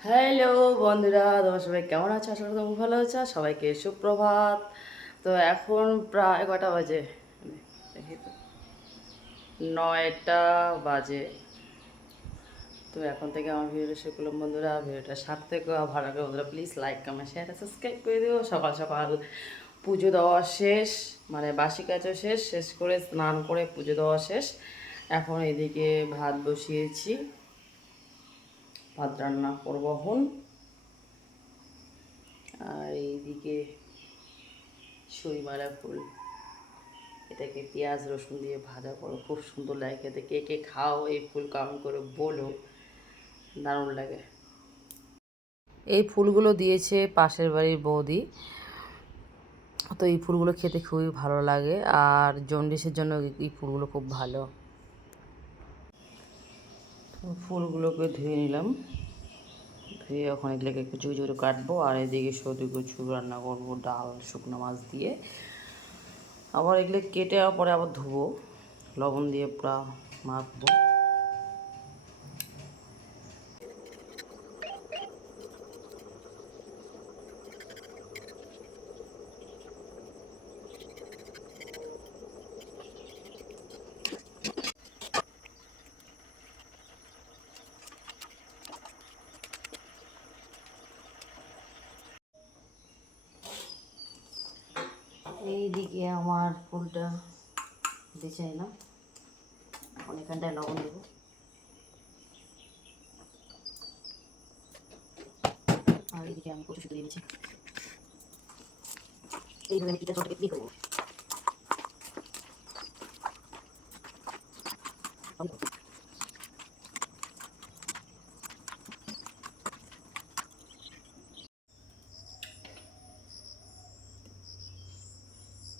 Hello বন্ধুরা, তোমার সবাই কেমন আছো? আশা করি তুমি ভালো আছো। সবাইকে সুপ্রভাত। তো এখন প্রায় কটা বাজে? দেখি নয়টা বাজে। তো এখন থেকে আমার ভিডিওটা শুরু করলাম বন্ধুরা। ভিডিওটা সাথে থেকে ভালো লাগে বন্ধুরা please like comment share subscribe করে দিও। সকাল সকাল পুজো দেওয়া শেষ মানে বাসি কাজও শেষ শেষ করে স্নান করে পুজো দেওয়া শেষ। এখন এদিকে ভাত বসিয়েছি। ভাত রান্না করব এখন। আর এইদিকে সুইমারা ফুল, এটাকে পেঁয়াজ, রসুন দিয়ে ভাজা করো। খুব সুন্দর লাগে খেতে। কে কে খাও এই ফুল কেমন করে বলো। দারুণ লাগে। এই ফুলগুলো দিয়েছে পাশের বাড়ির বৌদি। তো এই ফুলগুলো খেতে খুবই ভালো লাগে। আর জন্ডিসের জন্য এই ফুলগুলো খুব ভালো। ফুলগুলোকে ধুয়ে নিলাম। ধুয়ে এখন এগুলোকে কুচু কুচু করে কাটবো আর এদিকে সদি কুচু রান্না করব ডাল, শুকনো মাছ দিয়ে। আবার এগুলো কেটে পরে আবার ধুবো। লবণ দিয়ে পুরা মাখবো। এইদিকে আমার ফুলটা বেছে নিলাম অনেকখানটায় লবণ দেবো। আর এদিকে আমি কচু শুধু দিয়েছি। এইভাবে আমি পিঠা চটকে বিক্রি করব।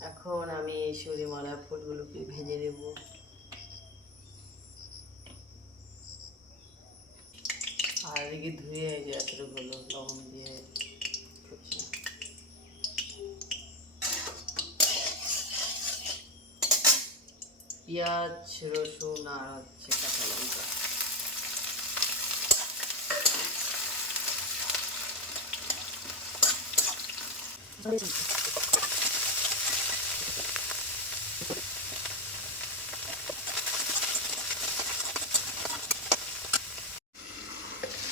এখন আমি এই সরিমালা ফুলগুলোকে ভেজে নেব। আর এদিকে ধুয়ে যে লবণ দিয়ে পেঁয়াজ, রসুন আর হচ্ছে কাঁচা লঙ্কা।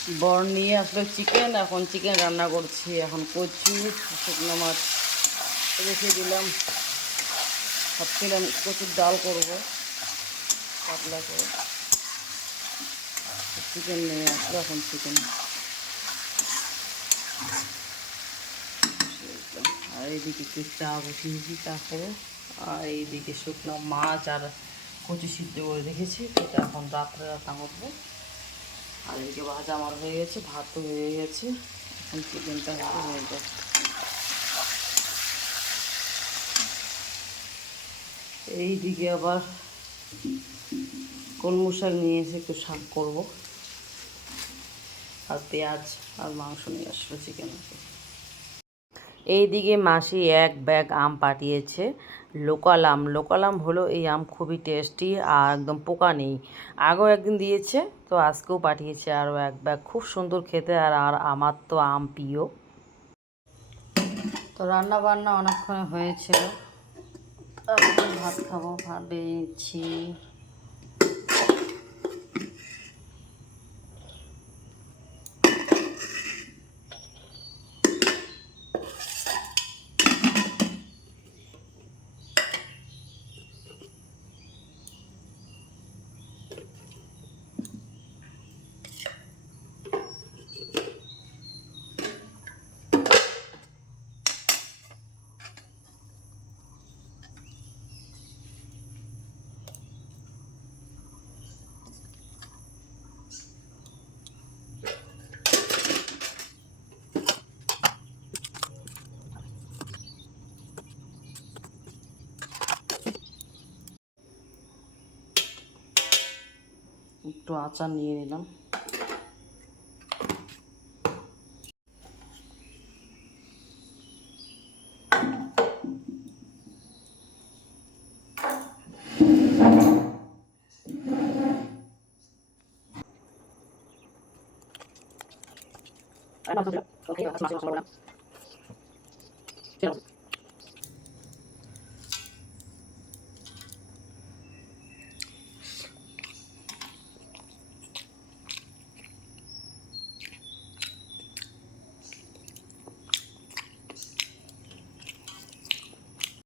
বর নিয়ে আসলো চিকেন এখন চিকেন রান্না করছি। এখন কচু, শুকনো মাছ রেখে দিলাম। ভাবছিলাম কচুর ডাল করব, পাতলা করে। চিকেন নিয়ে আসলো, এখন চিকেন আর এইদিকে একটু চা বসিয়েছি চা খাব। আর এইদিকে শুকনো মাছ আর কচু সিদ্ধ করে রেখেছি। এটা এখন রাত্রে রান্না করব। আর এদিকে ভাজা আমার হয়ে গেছে, ভাত তো হয়ে গেছে। এখন চিকেনটা হয়ে যাবে এইদিকে আবার কলমু শাক নিয়ে এসে একটু শাক করব। আর পেঁয়াজ আর মাংস নিয়ে আসব চিকেন এইদিকে মাসি এক ব্যাগ আম পাঠিয়েছে। লোকাল আম লোকাল আম হলো এই আম খুবই টেস্টি আর একদম পোকা নেই। আগেও একদিন দিয়েছে, তো আজকেও পাঠিয়েছে আরও এক ব্যাগ। খুব সুন্দর খেতে আর আর আমার তো আম প্রিয়। তো রান্না বান্না অনেকক্ষণ হয়েছে ভাত খাব, ভাত একটু আচার নিয়ে নিলাম। মাছ মাছ